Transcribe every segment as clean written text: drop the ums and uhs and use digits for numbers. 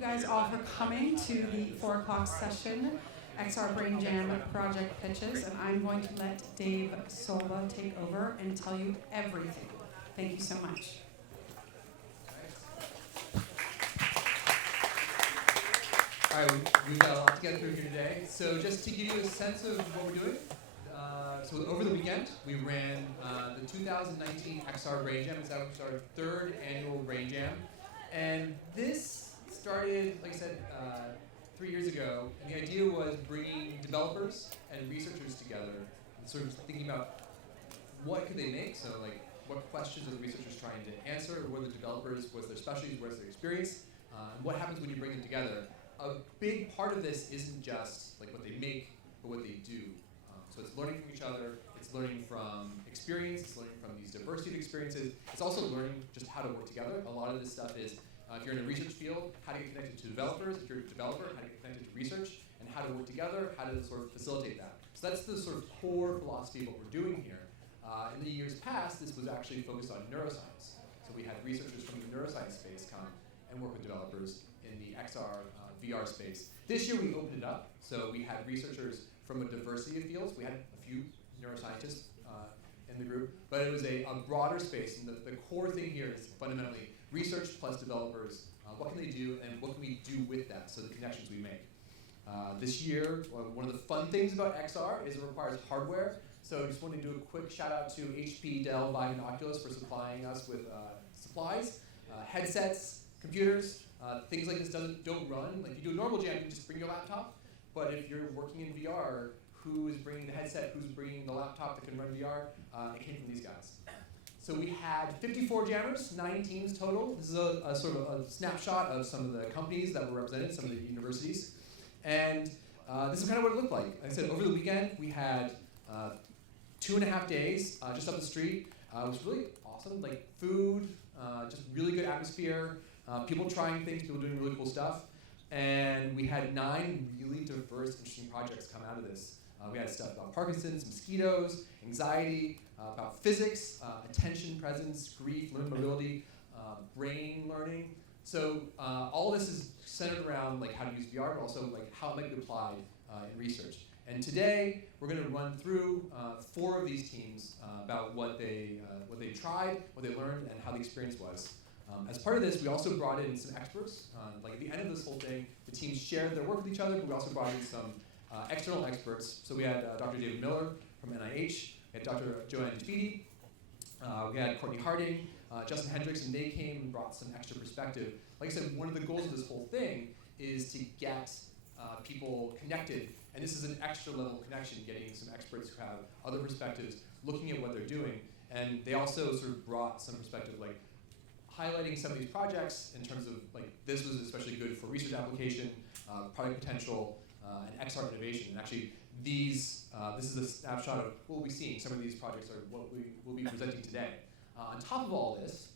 guys all for coming to the 4 o'clock session, XR Brain Jam project pitches, and I'm going to let Dave Sola take over and tell you everything. Thank you so much. All right, we've got a lot to get through here today. So just to give you a sense of what we're doing, so over the weekend, we ran the 2019 XR Brain Jam. It's our 3rd annual Brain Jam. And this started, like I said, 3 years ago. And the idea was bringing developers and researchers together and sort of thinking about what could they make. So like, what questions are the researchers trying to answer? What are the developers? What's their specialties? What's their experience? And what happens when you bring them together? A big part of this isn't just like what they make, but what they do. So it's learning from each other, it's learning from experience, it's learning from these diversity of experiences. It's also learning just how to work together. A lot of this stuff is, if you're in a research field, how to get connected to developers. If you're a developer, how to get connected to research, and how to work together, how to sort of facilitate that. So that's the sort of core philosophy of what we're doing here. In the years past, this was actually focused on neuroscience. So we had researchers from the neuroscience space come and work with developers in the XR VR space. This year we opened it up, so we had researchers from a diversity of fields. We had a few neuroscientists in the group, but it was a broader space, and the core thing here is fundamentally research plus developers. What can they do, and what can we do with that, so the connections we make. This year, one of the fun things about XR is it requires hardware, so I just wanted to do a quick shout out to HP, Dell, Vive, and Oculus for supplying us with supplies, headsets, computers. Things like this don't run. Like, if you do a normal jam, you can just bring your laptop. But if you're working in VR, who is bringing the headset? Who's bringing the laptop that can run VR? It came from these guys. So we had 54 jammers, 9 teams total. This is a sort of a snapshot of some of the companies that were represented, some of the universities. And this is kind of what it looked like. Like I said, over the weekend, we had 2.5 days just up the street. It was really awesome. Like, food, just really good atmosphere. People trying things, people doing really cool stuff. And we had 9 really diverse, interesting projects come out of this. We had stuff about Parkinson's, mosquitoes, anxiety, about physics, attention, presence, grief, limb mobility, brain learning. So all this is centered around like how to use VR, but also like how it might be applied in research. And today we're going to run through 4 of these teams about what they tried, what they learned, and how the experience was. As part of this, we also brought in some experts. Like at the end of this whole thing, the teams shared their work with each other, but we also brought in some external experts. So we had Dr. David Miller from NIH, we had Dr. Joanne Tafidi, we had Courtney Harding, Justin Hendricks, and they came and brought some extra perspective. Like I said, one of the goals of this whole thing is to get people connected, and this is an extra level connection, getting some experts who have other perspectives, looking at what they're doing, and they also sort of brought some perspective, like highlighting some of these projects in terms of, like, this was especially good for research application, product potential, and XR innovation. And actually, this is a snapshot of what we'll be seeing. Some of these projects are what we will be presenting today. On top of all this,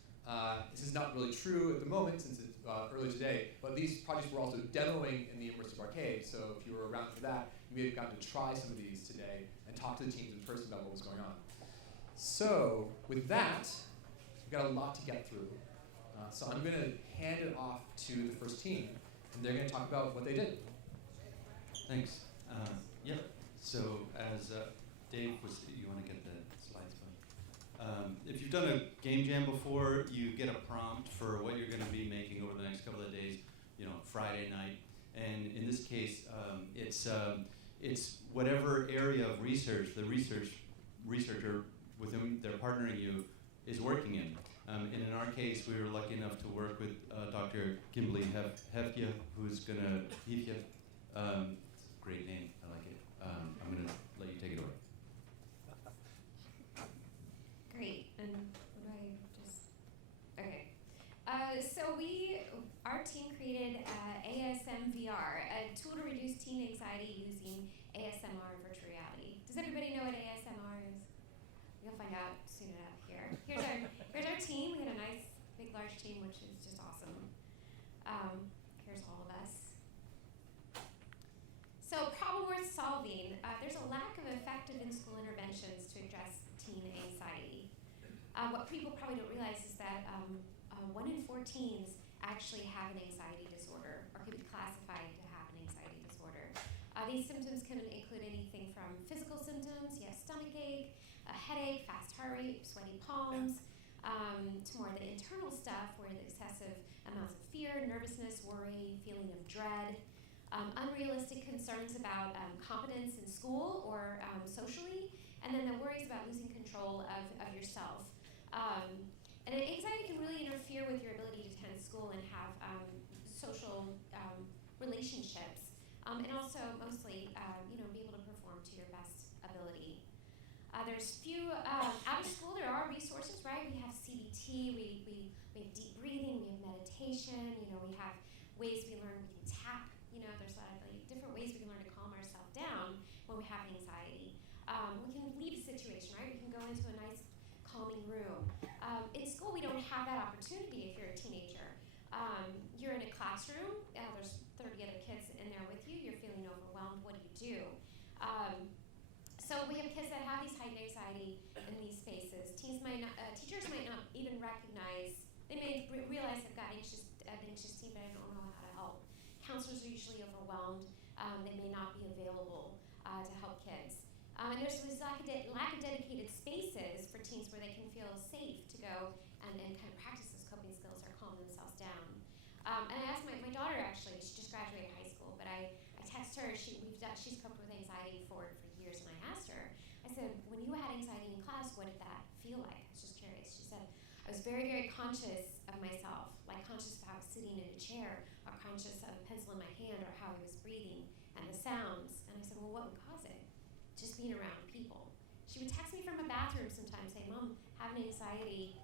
this is not really true at the moment since it's early today, but these projects were also demoing in the Immersive Arcade. So if you were around for that, you may have gotten to try some of these today and talk to the teams in person about what was going on. So with that, we've got a lot to get through. So I'm going to hand it off to the first team, and they're going to talk about what they did. Thanks. Yep. So as Dave was, you want to get the slides going? If you've done a game jam before, you get a prompt for what you're going to be making over the next couple of days. You know, Friday night, and in this case, it's whatever area of research the researcher with whom they're partnering you is working in. And in our case, we were lucky enough to work with Dr. Kimberly Heftia, who's going to, great name, I like it. I'm going to let you take it away. Great, and what do I just, okay. So our team created ASM VR, a tool to reduce teen anxiety using ASMR and virtual reality. Does everybody know what ASMR is? You'll find out soon enough here. Here's our team. We had a nice, big, large team, which is just awesome. Here's all of us. So problem worth solving. There's a lack of effective in-school interventions to address teen anxiety. What people probably don't realize is that 1 in 4 teens actually have an anxiety disorder or could be classified to have an anxiety disorder. These symptoms can include anything from physical symptoms, you have stomach ache, a headache, fast heart rate, sweaty palms, to more of the internal stuff where the excessive amounts of fear, nervousness, worry, feeling of dread, unrealistic concerns about competence in school or socially, and then the worries about losing control of yourself. And anxiety can really interfere with your ability to attend school and have social relationships, and also mostly, be able to perform to your best ability. There's few, out of school there are resources, right? We have CBT, we have deep breathing, we have meditation, we have ways we learn, we can tap, there's a lot of different ways we can learn to calm ourselves down when we have anxiety. We can leave a situation, right? We can go into a nice calming room. In school, we don't have that opportunity if you're a teenager. You're in a classroom, there's 30 other kids in there with you, you're feeling overwhelmed, what do you do? So we have kids that have these heightened anxiety in these spaces. Teachers might not even recognize, they may realize they've got an anxious teen, but I don't know how to help. Counselors are usually overwhelmed. They may not be available to help kids. And there's this lack of dedicated spaces for teens where they can feel safe to go and kind of practice those coping skills or calm themselves down. And I asked my daughter, actually, she just graduated high school, but I text her, she's coped with anxiety for years, and I asked her, I said, when you had anxiety in class, what did that feel like? I was just curious. She said, I was very, very conscious of myself, like conscious of how I was sitting in a chair, or conscious of a pencil in my hand, or how I was breathing, and the sounds. And I said, well, what would cause it? Just being around people. She would text me from a bathroom sometimes, saying, Mom, having anxiety,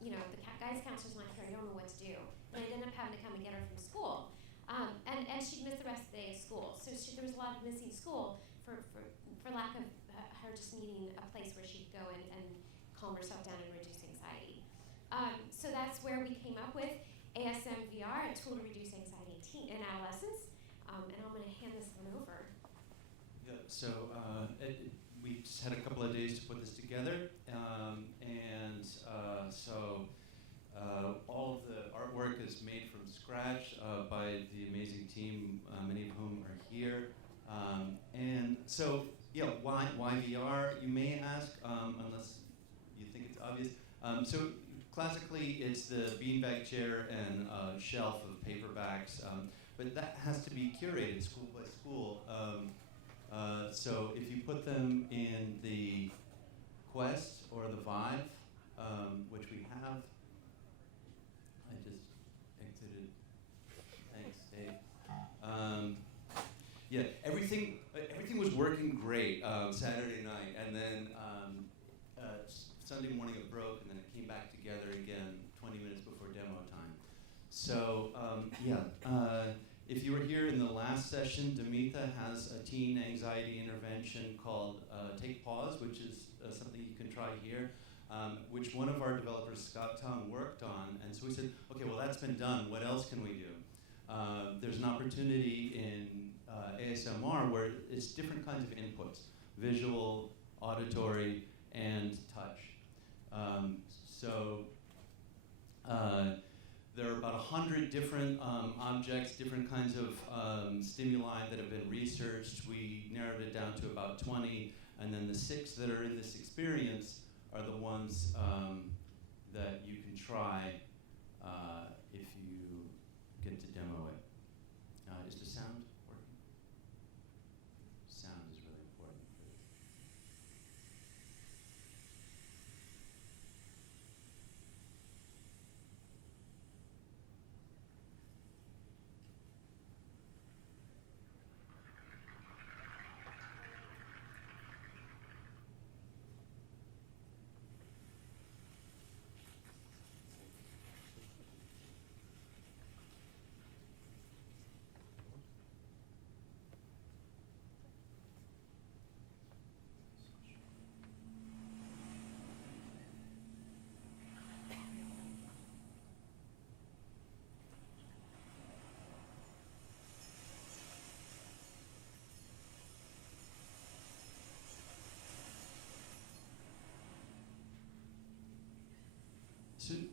the guidance counselor's not here, I don't know what to do. And I'd end up having to come and get her from school. And she'd miss the rest of the day of school. So there was a lot of missing school for lack of her just needing a place where she could go and calm herself down and reduce anxiety. So that's where we came up with ASM VR, a tool to reduce anxiety in adolescents. And I'm going to hand this one over. Yeah, so we just had a couple of days to put this together, all of the artwork is made from scratch by the amazing team, many of whom are here. Why VR, you may ask, unless you think it's obvious. So classically, it's the beanbag chair and a shelf of paperbacks, but that has to be curated school by school. So if you put them in the Quest or the Vive, which we have, I just exited. Thanks, Dave. Everything was working great Saturday night, and then Sunday morning it broke, and then it came back together again 20 minutes before demo time. So if you were here in the last session, Demitha has a teen anxiety intervention called Take Pause, which is something you can try here, which one of our developers, Scott Tong, worked on. And so we said, okay, well, that's been done. What else can we do? There's an opportunity in ASMR where it's different kinds of inputs, visual, auditory, and touch. There are about 100 different objects, different kinds of stimuli that have been researched. We narrowed it down to about 20, and then the 6 that are in this experience are the ones that you can try if you get to demo it. Is the sound working? Sound is really important for this.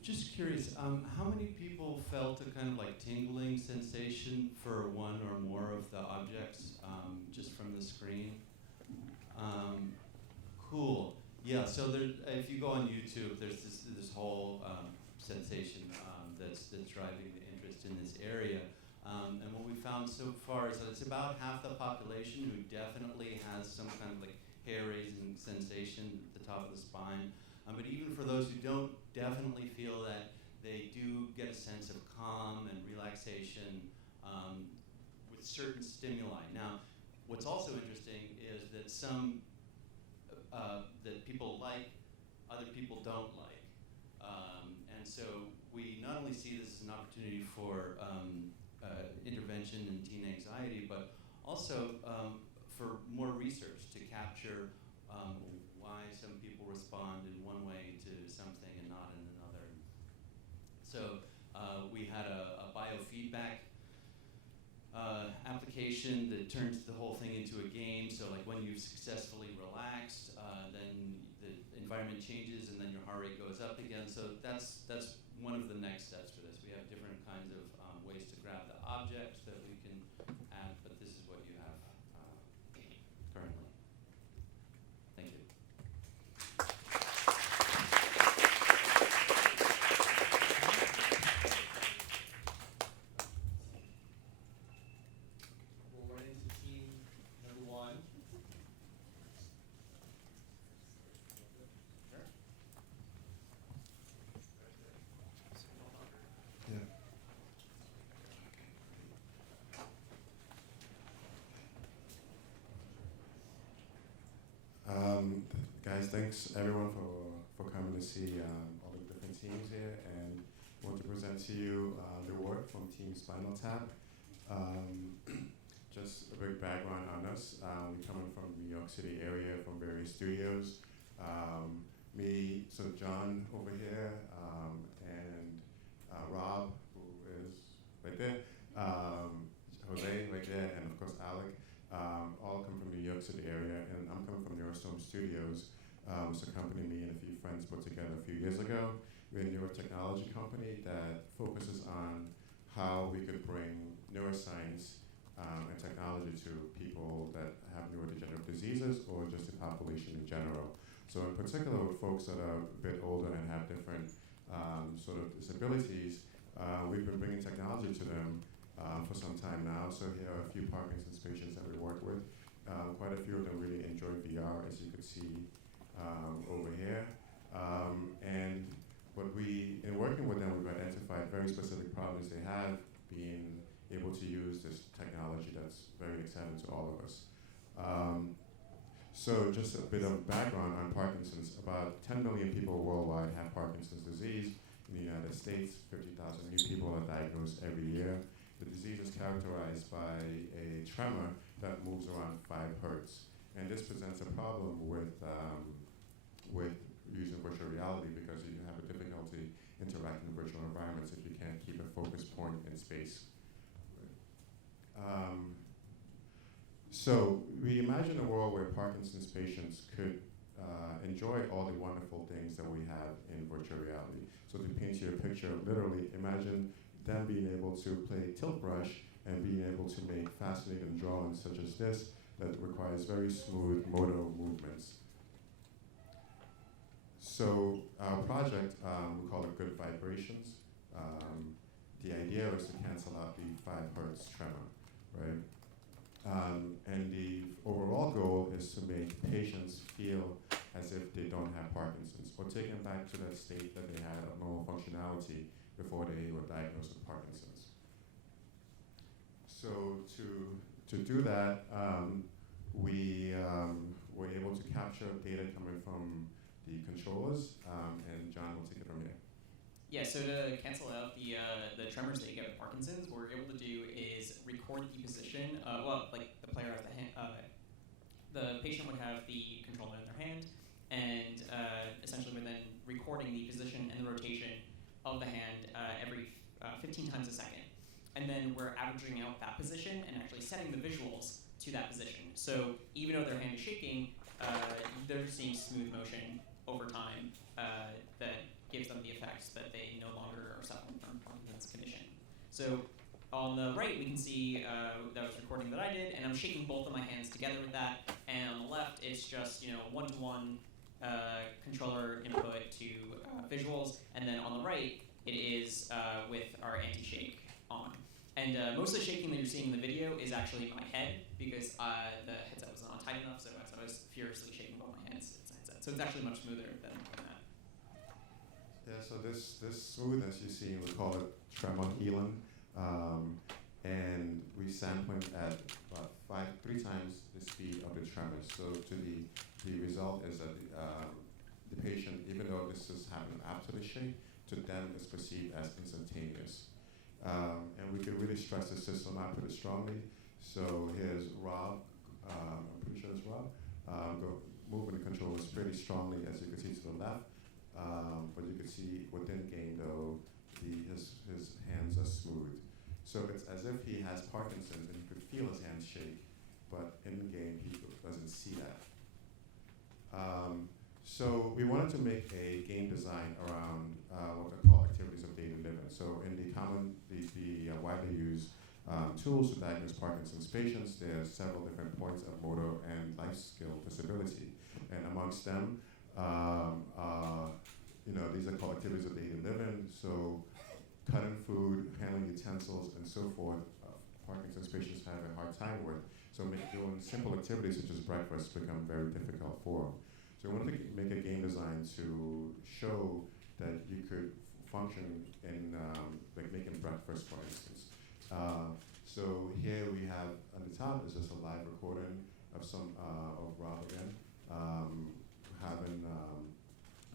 just curious, how many people felt a kind of like tingling sensation for one or more of the objects just from the screen? Cool. Yeah. So there, if you go on YouTube, there's this whole sensation that's driving the interest in this area. And what we found so far is that it's about half the population who definitely has some kind of like hair-raising sensation at the top of the spine. But even for those who don't definitely feel that, they do get a sense of calm and relaxation with certain stimuli. Now, what's also interesting is that some that people like, other people don't like. And so we not only see this as an opportunity for intervention in teen anxiety, but also for more research to capture why some people respond in one way to something and not in another. So we had a biofeedback application that turns the whole thing into a game. So like when you've successfully relaxed, then the environment changes and then your heart rate goes up again. So that's one of the next steps for this. We have different kinds of ways to grab the objects that we can add, but this is what you have currently. Thank you. We'll run into team number 1. Guys, thanks everyone for coming to see all the different teams here, and I want to present to you the work from Team Spinal Tap. Just a big background on us. We're coming from the New York City area, from various studios. So John over here, and Rob, who is right there, Jose right there, and of course Alec. All come from the New York City area, and I'm coming from Neurostorm Studios. It's a company me and a few friends put together a few years ago. We're a neurotechnology company that focuses on how we could bring neuroscience and technology to people that have neurodegenerative diseases or just the population in general. So in particular with folks that are a bit older and have different sort of disabilities, we've been bringing technology to them for some time now. So here are a few Parkinson's patients that we work with. Quite a few of them really enjoy VR, as you could see over here. And in working with them, we've identified very specific problems they have, being able to use this technology that's very exciting to all of us. So just a bit of background on Parkinson's. About 10 million people worldwide have Parkinson's disease. In the United States, 50,000 new people are diagnosed every year. The disease is characterized by a tremor that moves around 5 hertz. And this presents a problem with using virtual reality, because you have a difficulty interacting in virtual environments if you can't keep a focus point in space. So we imagine a world where Parkinson's patients could enjoy all the wonderful things that we have in virtual reality. So to paint you a picture, literally imagine them being able to play tilt brush and being able to make fascinating drawings such as this that requires very smooth motor movements. So our project, we call it Good Vibrations. The idea is to cancel out the 5 hertz tremor, right? And the overall goal is to make patients feel as if they don't have Parkinson's, or take them back to that state that they had of normal functionality before they were diagnosed with Parkinson's. So to do that, we were able to capture data coming from the controllers, and John will take it from here. Yeah, so to cancel out the tremors that you get with Parkinson's, what we're able to do is record the position. Like the player has the hand, the patient would have the controller in their hand, and essentially we're then recording the position and the rotation of the hand every 15 times a second. And then we're averaging out that position and actually setting the visuals to that position. So even though their hand is shaking, they're seeing smooth motion over time that gives them the effect that they no longer are suffering from Parkinson's condition. So on the right, we can see that was recording that I did, and I'm shaking both of my hands together with that. And on the left, it's just one-to-one controller input to visuals, and then on the right, it is with our anti-shake on. And most of the shaking that you're seeing in the video is actually my head, because the headset wasn't on tight enough, so as I was furiously shaking both my hands, it's a headset. So it's actually much smoother than that. Yeah, so this smoothness you see, we call it tremor healing. And we sampling at about 3 times the speed of the tremors. So the result is that the patient, even though this is happening after the shake, to them is perceived as instantaneous. And we could really stress the system out pretty strongly. So here's Rob, I'm pretty sure it's Rob, moving the controllers pretty strongly, as you can see to the left. But you can see within game though, his hands are smooth. So it's as if he has Parkinson's and you could feel his hands shake, but in the game he doesn't see that. So we wanted to make a game design around what they call activities of daily living. So in the widely used tools to diagnose Parkinson's patients, there are several different points of motor and life skill disability. And amongst them, these are called activities of daily living. So cutting food, handling utensils, and so forth, Parkinson's patients have a hard time with. So doing simple activities such as breakfast become very difficult for them. So we wanted to make a game design to show that you could function in like making breakfast, for instance. So here we have on the top is just a live recording of of Rob again,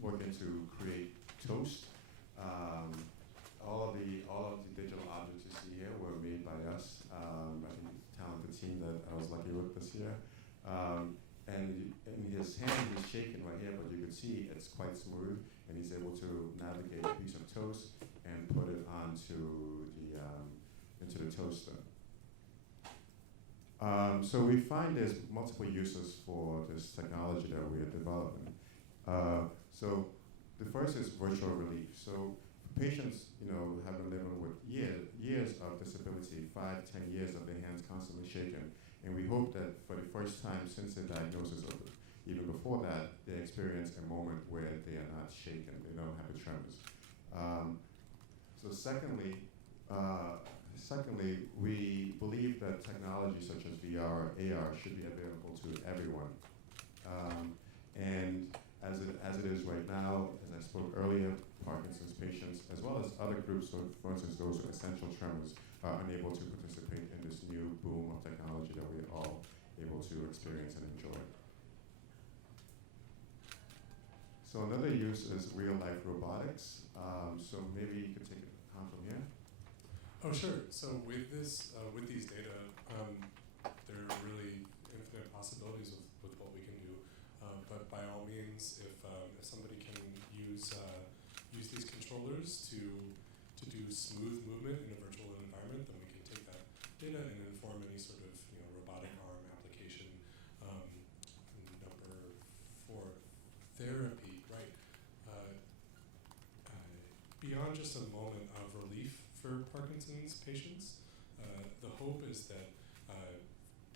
working to create toast. All of the digital objects you see here were made by us, a talented team that I was lucky with this year. And his hand is shaking right here, but you can see it's quite smooth, and he's able to navigate a piece of toast and put it onto into the toaster. So we find there's multiple uses for this technology that we are developing. So the first is virtual relief. So patients, have been living with years of disability, 5, 10 years of their hands constantly shaking. And we hope that for the first time since their diagnosis, or even before that, they experience a moment where they are not shaken, they don't have the tremors. Secondly, we believe that technology such as VR, AR should be available to everyone. And as it is right now, as I spoke earlier, Parkinson's patients, as well as other groups, so for instance, those with essential tremors, are unable to participate in this new boom of technology that we're all able to experience and enjoy. So another use is real-life robotics. So maybe you could take it on from here. Oh, sure. So with this, with these data, there are really infinite possibilities with what we can do. But by all means, if somebody can use these controllers to do smooth movement in a virtual environment, then we can take that data and inform any sort of robotic arm application. Number 4, therapy, right? Beyond just a moment of relief for Parkinson's patients, the hope is that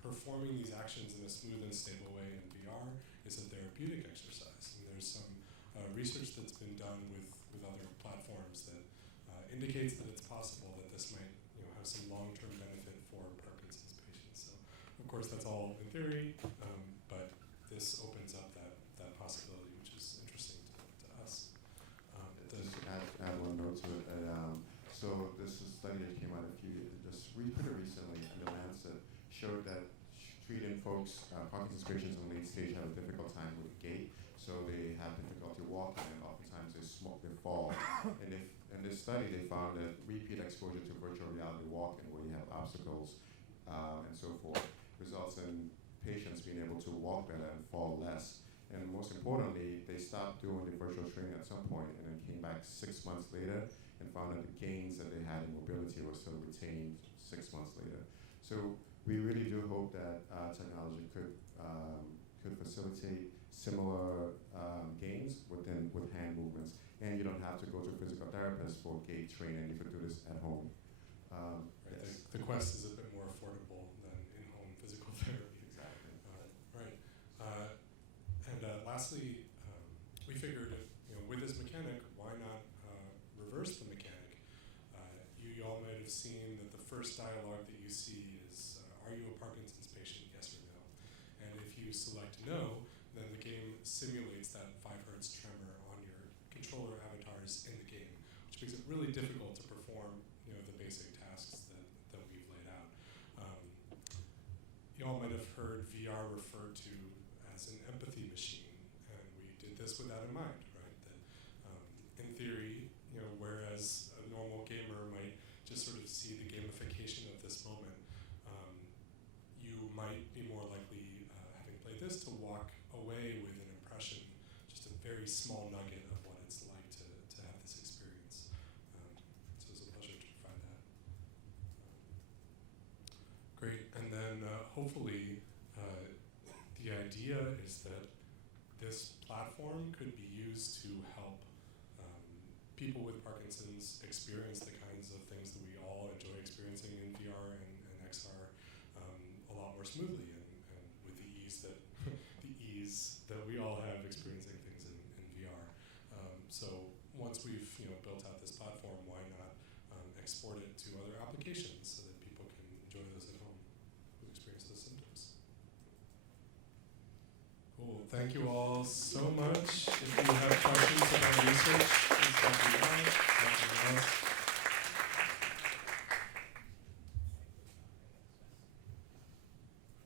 performing these actions in a smooth and stable way in VR is a therapeutic exercise. And there's some research that's been done with other platforms that indicates that it's possible that this might have some long-term benefit for Parkinson's patients. So, of course, that's all in theory, but this opens up that possibility, which is interesting to us. Just to add one note to it. So this is a study that came out pretty recently in the Lancet, showed that treating folks, Parkinson's patients in late stage have a difficult time with gait, so they have difficulty walking, and oftentimes they fall. And in this study, they found that repeat exposure to virtual reality walking, where you have obstacles and so forth, results in patients being able to walk better and fall less. And most importantly, they stopped doing the virtual training at some point and then came back 6 months later and found that the gains that they had in mobility were still retained 6 months later. So we really do hope that technology could facilitate similar gains with hand movements. and you don't have to go to a physical therapist for gait training. You could do this at home. Right, Yes. the Quest is a bit more affordable than in-home physical therapy. Exactly. Right. Lastly, we figured, with this mechanic, why not reverse the mechanic? You all might have seen that the first dialogue that you see is, are you a Parkinson's patient, yes or no? And if you select no, then the game simulates that 5 hertz tremor on your controller avatars in the game, which makes it really difficult to perform the basic tasks that we've laid out. You all might have heard VR referred to as an empathy machine, and we did this with that in mind, right? That in theory, whereas a normal gamer might just sort of see the gamification of this moment, you might be more likely, having played this, to walk away with an impression, just a very small nugget of what it's like to have this experience. So it's a pleasure to provide that. Great, and then hopefully the idea is that this platform could be used to help people with Parkinson's experience the kinds of things that we all enjoy experiencing in VR and XR a lot more smoothly and with the ease that we all have experiencing things in VR. So once we've built out this platform, why not export it to other applications so that people can enjoy this at home who experience those symptoms. Cool. Thank you all so much. If you have questions about research, please let me know. Nothing else.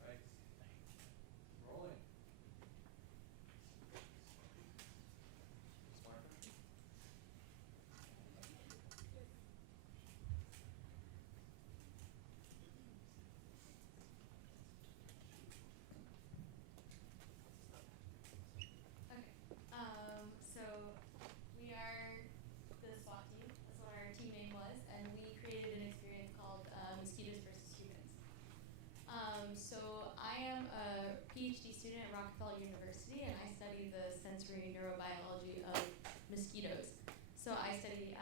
Right. Rolling. So we are the SWAT team. That's what our team name was, and we created an experience called Mosquitoes versus Humans. So I am a PhD student at Rockefeller University, and I study the sensory neurobiology of mosquitoes. So I study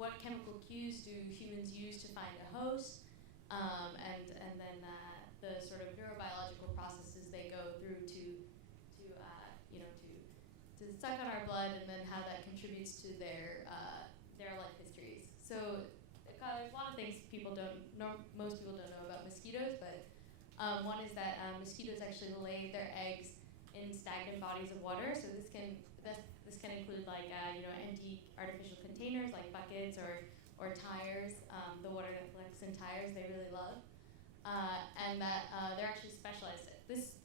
what chemical cues do humans use to find a host, and then the sort of neurobiological processes they go through to suck on our blood, and then how that contributes to their life histories. So there's a lot of things most people don't know about mosquitoes, but one is that mosquitoes actually lay their eggs in stagnant bodies of water. So this can include like empty artificial containers like buckets or tires. The water that collects in tires they really love, and that they're actually specialized. This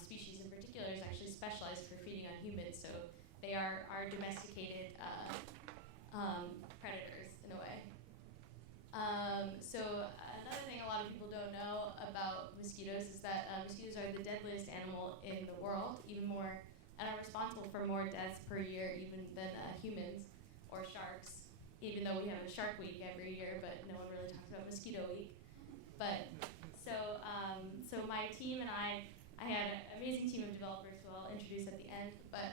species in particular is actually specialized for feeding on humans, so they are domesticated predators in a way. So another thing a lot of people don't know about mosquitoes is that mosquitoes are the deadliest animal in the world, even more, and are responsible for more deaths per year even than humans or sharks, even though we have a Shark Week every year, but no one really talks about Mosquito Week. But so my team and I had an amazing team of developers who I'll introduce at the end, but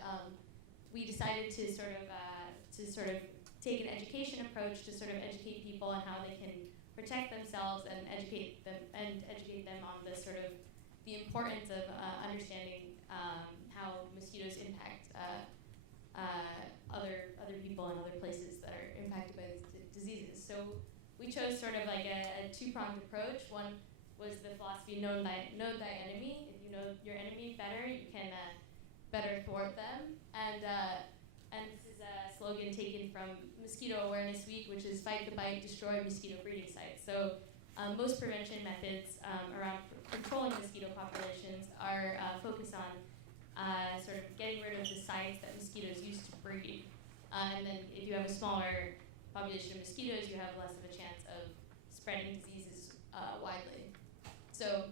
we decided to sort of take an education approach to sort of educate people on how they can protect themselves and educate them on the sort of the importance of understanding how mosquitoes impact other people and other places that are impacted by these diseases. So we chose sort of like a two-pronged approach. One was the philosophy know thy enemy. If you know your enemy better, you can better thwart them. And this is a slogan taken from Mosquito Awareness Week, which is fight the bite, destroy mosquito breeding sites. So most prevention methods around controlling mosquito populations are focused on sort of getting rid of the sites that mosquitoes used to breed. And then if you have a smaller population of mosquitoes, you have less of a chance of spreading diseases widely. So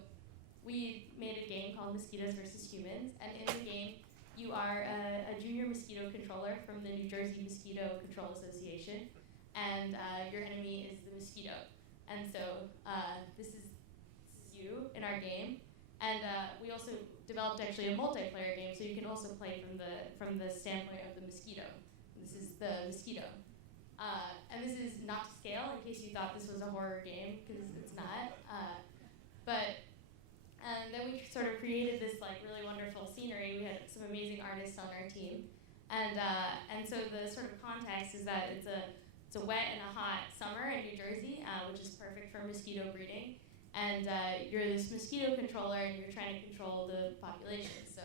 we made a game called Mosquitoes versus Humans, and in the game, you are a junior mosquito controller from the New Jersey Mosquito Control Association, and your enemy is the mosquito. And so this is you in our game, and we also developed actually a multiplayer game, so you can also play from the standpoint of the mosquito. This is the mosquito. And this is not to scale, in case you thought this was a horror game, because it's not. And then we sort of created this like really wonderful scenery. We had some amazing artists on our team. And so the sort of context is that it's a wet and a hot summer in New Jersey, which is perfect for mosquito breeding. And you're this mosquito controller, and you're trying to control the population. So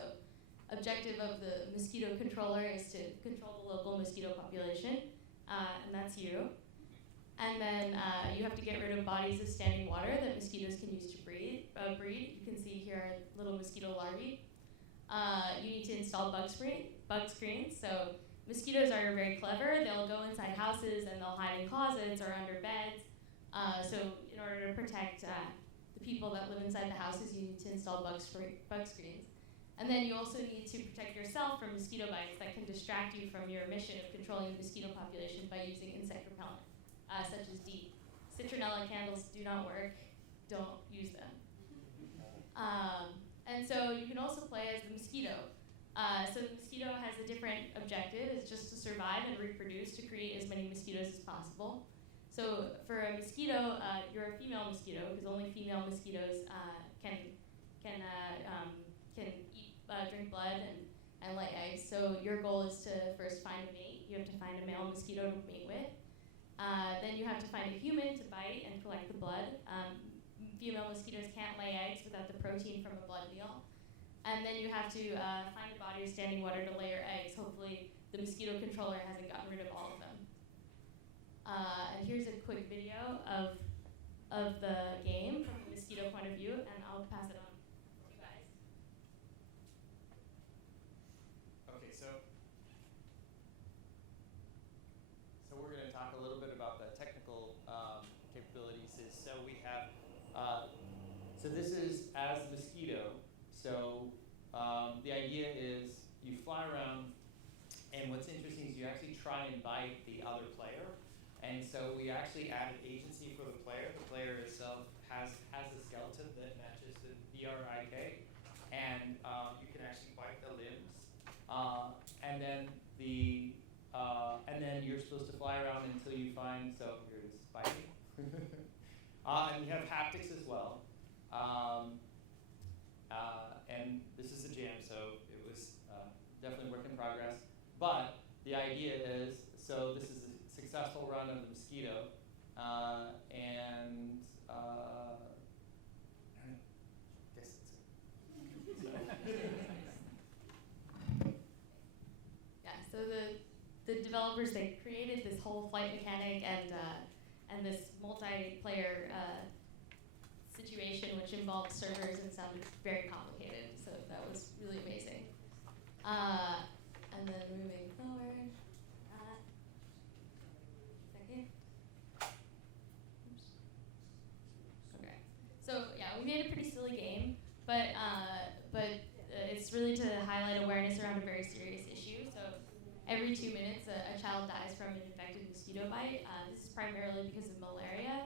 objective of the mosquito controller is to control the local mosquito population, and that's you. And then you have to get rid of bodies of standing water that mosquitoes can use to breed. You can see here are little mosquito larvae. You need to install bug screens. So mosquitoes are very clever. They'll go inside houses and they'll hide in closets or under beds. So in order to protect the people that live inside the houses, you need to install bug screens. And then you also need to protect yourself from mosquito bites that can distract you from your mission of controlling the mosquito population by using insect repellent, such as DEET. Citronella candles do not work. Don't use them. And so you can also play as the mosquito. So the mosquito has a different objective. It's just to survive and reproduce to create as many mosquitoes as possible. So for a mosquito, you're a female mosquito, because only female mosquitoes can drink blood and lay eggs. So your goal is to first find a mate. You have to find a male mosquito to mate with. Then you have to find a human to bite and collect the blood. Female mosquitoes can't lay eggs without the protein from a blood meal. And then you have to find a body of standing water to lay your eggs. Hopefully the mosquito controller hasn't gotten rid of all of them. And here's a quick video of the game from the mosquito point of view, and I'll pass it on to you guys. Okay, so we're going to talk a little bit about the technical capabilities. So we have, so this is as the mosquito. So the idea is you fly around, and what's interesting is you actually try and bite the other player. And so we actually added agency for the player. The player itself has a skeleton that matches the BRIK, and you can actually bite the limbs. And then you're supposed to fly around until you find. So here it is, biting. And you have haptics as well. And this is a jam, so it was definitely work in progress. But the idea is, so this is a successful run of the mosquito, and distance. Yeah, so the developers, they created this whole flight mechanic and this multiplayer situation, which involved servers and sounded very complicated. So that was really amazing. And then moving forward. Second. Oops. Okay. So yeah, we made a pretty silly game, but it's really to highlight awareness around a very serious issue. So every 2 minutes, a child dies from an infected mosquito bite. This is primarily because of malaria.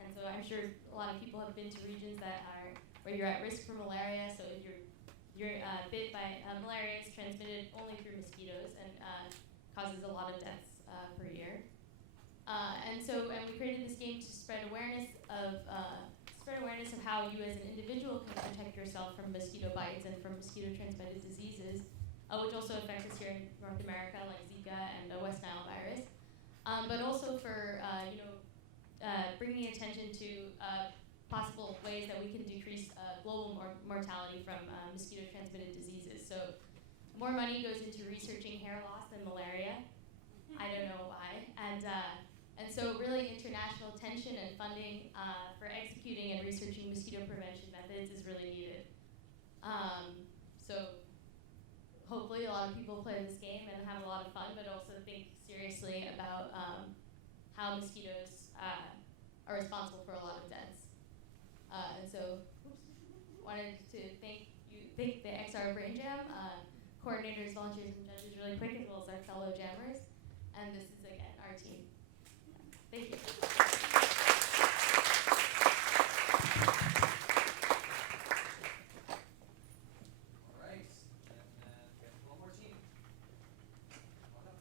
And so I'm sure a lot of people have been to regions where you're at risk for malaria. So if you're bit by malaria, is transmitted only through mosquitoes and causes a lot of deaths per year. And we created this game to spread awareness of how you as an individual can protect yourself from mosquito bites and from mosquito-transmitted diseases, which also affect us here in North America, like Zika and the West Nile virus. But also for bringing attention to possible ways that we can decrease global mortality from mosquito-transmitted diseases. So more money goes into researching hair loss than malaria. I don't know why. And so really international attention and funding for executing and researching mosquito prevention methods is really needed. So hopefully a lot of people play this game and have a lot of fun, but also think seriously about how mosquitoes are responsible for a lot of deaths. And so, wanted to thank the XR Brain Jam coordinators, volunteers, and judges really quick, as well as our fellow jammers. And this is, again, our team. Thank you. All right, and we have one more team. Come on up.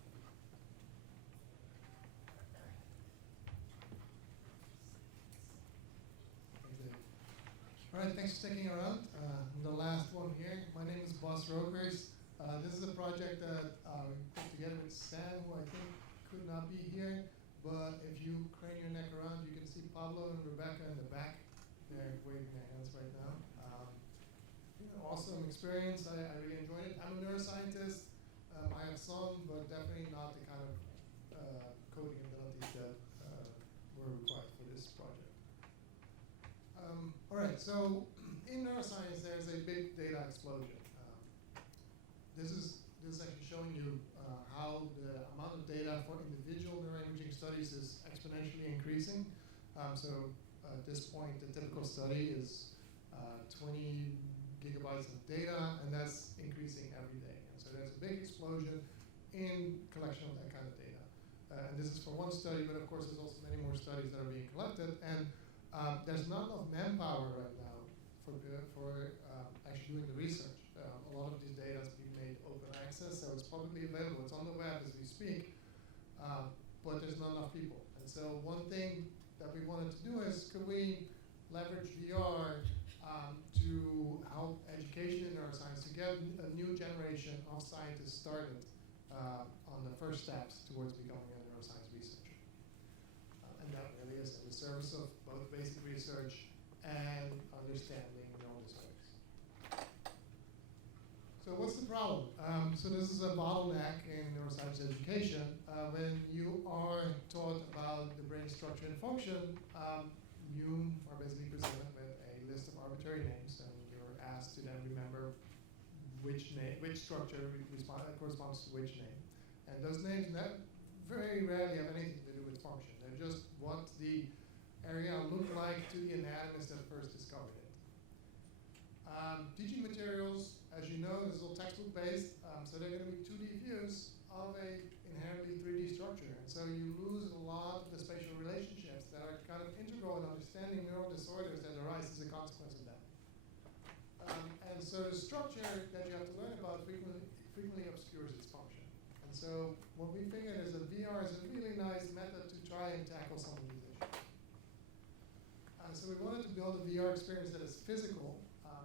All right, thanks for sticking around. I'm the last one here. My name is Boss Rokers. This is a project that we put together with Sam, who I think could not be here. But if you crane your neck around, you can see Pablo and Rebecca in the back. They're waving their hands right now. Awesome experience. I really enjoyed it. I'm a neuroscientist. I have some, but definitely not the kind of coding abilities that were required for this project. All right, so in neuroscience, there's a big data explosion. This is actually showing you how the amount of data for individual neuroimaging studies is exponentially increasing. So at this point, the typical study is 20 gigabytes of data, and that's increasing every day. And so there's a big explosion in collection of that kind of data. And this is for one study, but of course there's also many more studies that are being collected. And there's not enough manpower right now for actually doing the research. A lot of these data is being made open access, so it's publicly available. It's on the web as we speak, but there's not enough people. And so one thing that we wanted to do is, could we leverage VR to help education in neuroscience, to get a new generation of scientists started on the first steps towards becoming a neuroscience researcher. And that really is in the service of both basic research and understanding neural disorders. So what's the problem? So this is a bottleneck in neuroscience education. When you are taught about the brain structure and function, you are basically presented with a list of arbitrary names, and you're asked to then remember which structure corresponds to which name. And those names very rarely have anything to do with function. They're just what the area looked like to the anatomist that first discovered it. Teaching materials, as you know, is all textbook-based, so they're going to be 2D views of a inherently 3D structure. And so you lose a lot of the spatial relationships that are kind of integral in understanding neural disorders that arise as a consequence of that. And so the structure that you have to learn about frequently obscures its function. And so what we figured is that VR is a really nice method to try and tackle some of these issues. So we wanted to build a VR experience that is physical,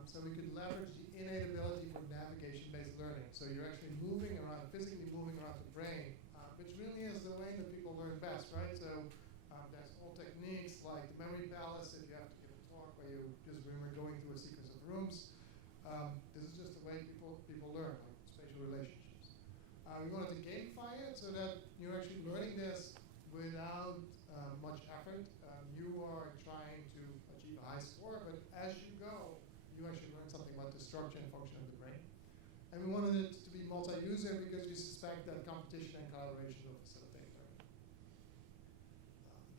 so we could leverage the innate ability for navigation-based learning. So you're actually moving around, physically moving around the brain, which really is the way that people learn best, right? So there's all techniques like the memory palace, if you have to give a talk where you just remember going through a sequence of rooms. This is just the way people learn, like spatial relationships. We wanted to gamify it so that you're actually learning this without much effort. You are trying to achieve a high score, but as you go, you actually learn something about the structure and function of the brain. And we wanted it to be multi-user because we suspect that competition and collaboration will facilitate learning.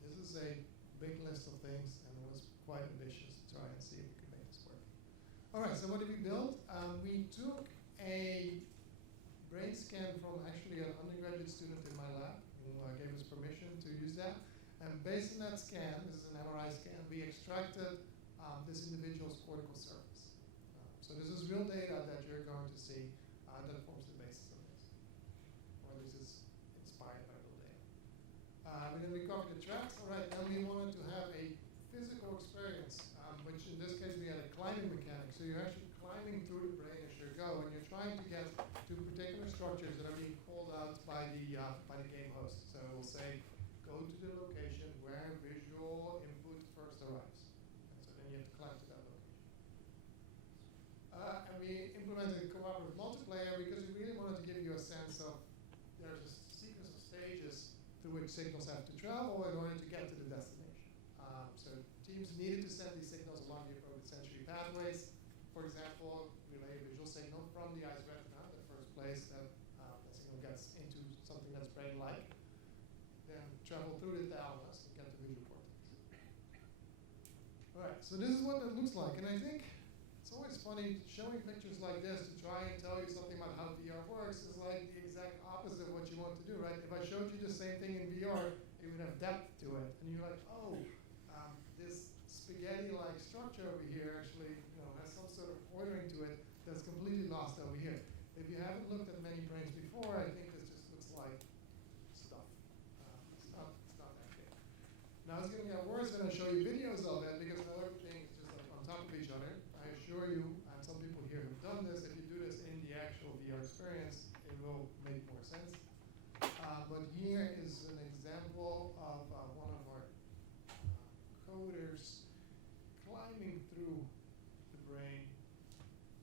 This is a big list of things, and it was quite ambitious to try and see if we could make this work. All right, so what did we build? We took a brain scan from actually an undergraduate student in my lab who gave us permission to use that. And based on that scan, this is an MRI scan, we extracted this individual's cortical surface. So this is real data that you're going to see that forms the basis of this. Or this is inspired by real data. And then we covered the tracks. All right, then we wanted to have a physical experience, which in this case we had a climbing mechanic. So you're actually climbing through the brain as you go, and you're trying to get to particular structures that are being called out by the game host. So we'll say, go to the location where visual input first arrives. And so then you have to climb to that location. And we implemented cooperative multiplayer because we really wanted to give you a sense of there's a sequence of stages through which signals have to travel in order to get to the destination. So teams needed to send these signals along the appropriate sensory pathways. For example, relay a visual signal from the eyes retina, the first place that the signal gets into something that's brain-like. Then travel through the thalamus and get the visual cortex. All right, so this is what it looks like. And I think it's always funny showing pictures like this to try and tell you something about how VR works is like the exact opposite of what you want to do, right? If I showed you the same thing in VR, it would have depth to it. And you're like, oh, this spaghetti-like structure over here actually has some sort of ordering to it that's completely lost over here. If you haven't looked at many brains before, I think this just looks like stuff. It's not that good. Now it's going to get worse when I show you videos of it because now everything is just like on top of each other. experience, it will make more sense. But here is an example of one of our coders climbing through the brain.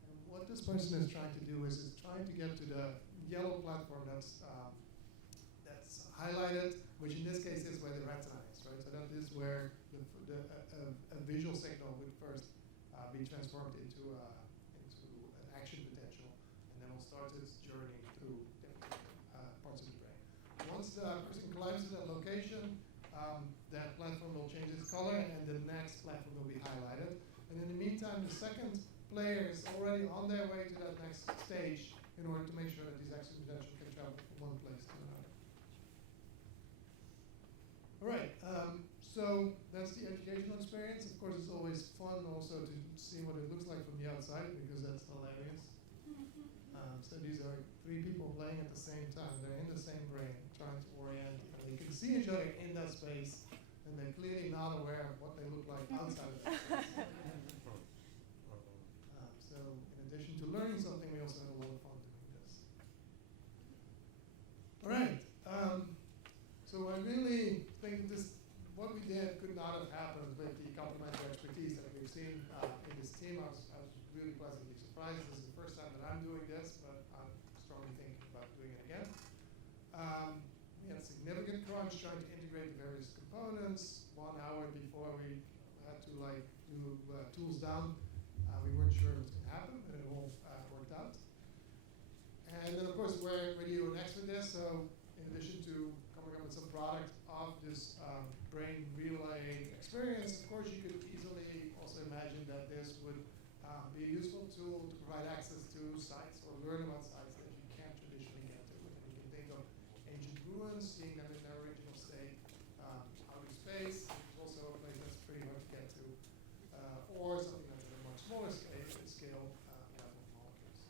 And what this person is trying to do is trying to get to the yellow platform that's highlighted, which in this case is where the retina is, right? So that is where a visual signal would first be transformed into an action potential, and then will start its journey through different parts of the brain. Once the person climbs to that location, that platform will change its color, and the next platform will be highlighted. And in the meantime, the second player is already on their way to that next stage in order to make sure that these action potential can travel from one place to another. All right, so that's the educational experience. Of course, it's always fun also to see what it looks like from the outside, because that's hilarious. So these are 3 people playing at the same time. They're in the same brain, trying to orient, and they can see each other in that space, and they're clearly not aware of what they look like outside of that space. So in addition to learning something, we also had a lot of fun doing this. All right. So I really think what we did could not have happened with the complementary expertise that we've seen in this team. I was really pleasantly surprised. This is the first time that I'm doing this, but I'm strongly thinking about doing it again. We had significant crunch trying to integrate the various components. 1 hour before we had to do tools down, we weren't sure it was going to happen, but it all worked out. And then, of course, we're you next with this. So in addition to coming up with some product of this brain relay experience, of course, you could easily also imagine that this would be a useful tool to provide access to sites or learn about sites that you can't traditionally get to. And you can think of ancient ruins, seeing them in their original state, outer space, which is also a place that's pretty hard to get to, or something that's at a much smaller scale, plasma molecules.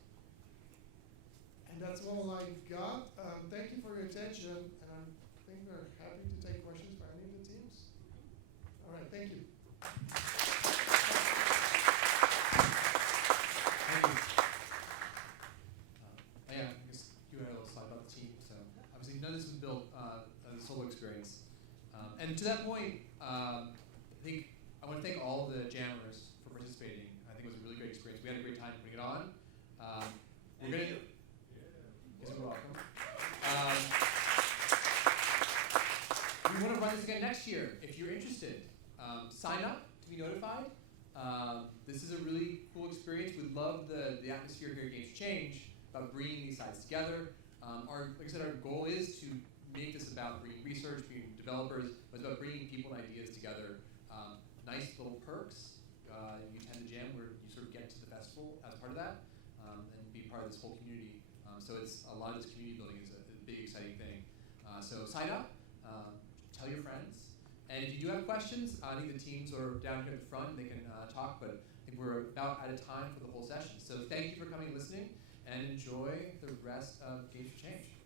And that's all I got. Thank you for your attention, and I think we're happy to take questions for any of the teams. All right, thank you. Thank you. Yeah, I guess you had a little slide about the team. So obviously none of this was built as a solo experience. And to that point, I think I want to thank all the jammers for participating. I think it was a really great experience. We had a great time putting it on. We're going to... Yes, you're welcome. We want to run this again next year. If you're interested, sign up to be notified. This is a really cool experience. We love the atmosphere here at Games Change about bringing these sides together. Like I said, our goal is to make this about bringing research, bringing developers, but it's about bringing people and ideas together. Nice little perks. You attend the jam where you sort of get to the festival as part of that, and be part of this whole community. So it's a lot of this community building is a big, exciting thing. So sign up, tell your friends. And if you do have questions, I think the teams are down here at the front. They can talk, but I think we're about out of time for the whole session. So thank you for coming and listening, and enjoy the rest of Games for Change.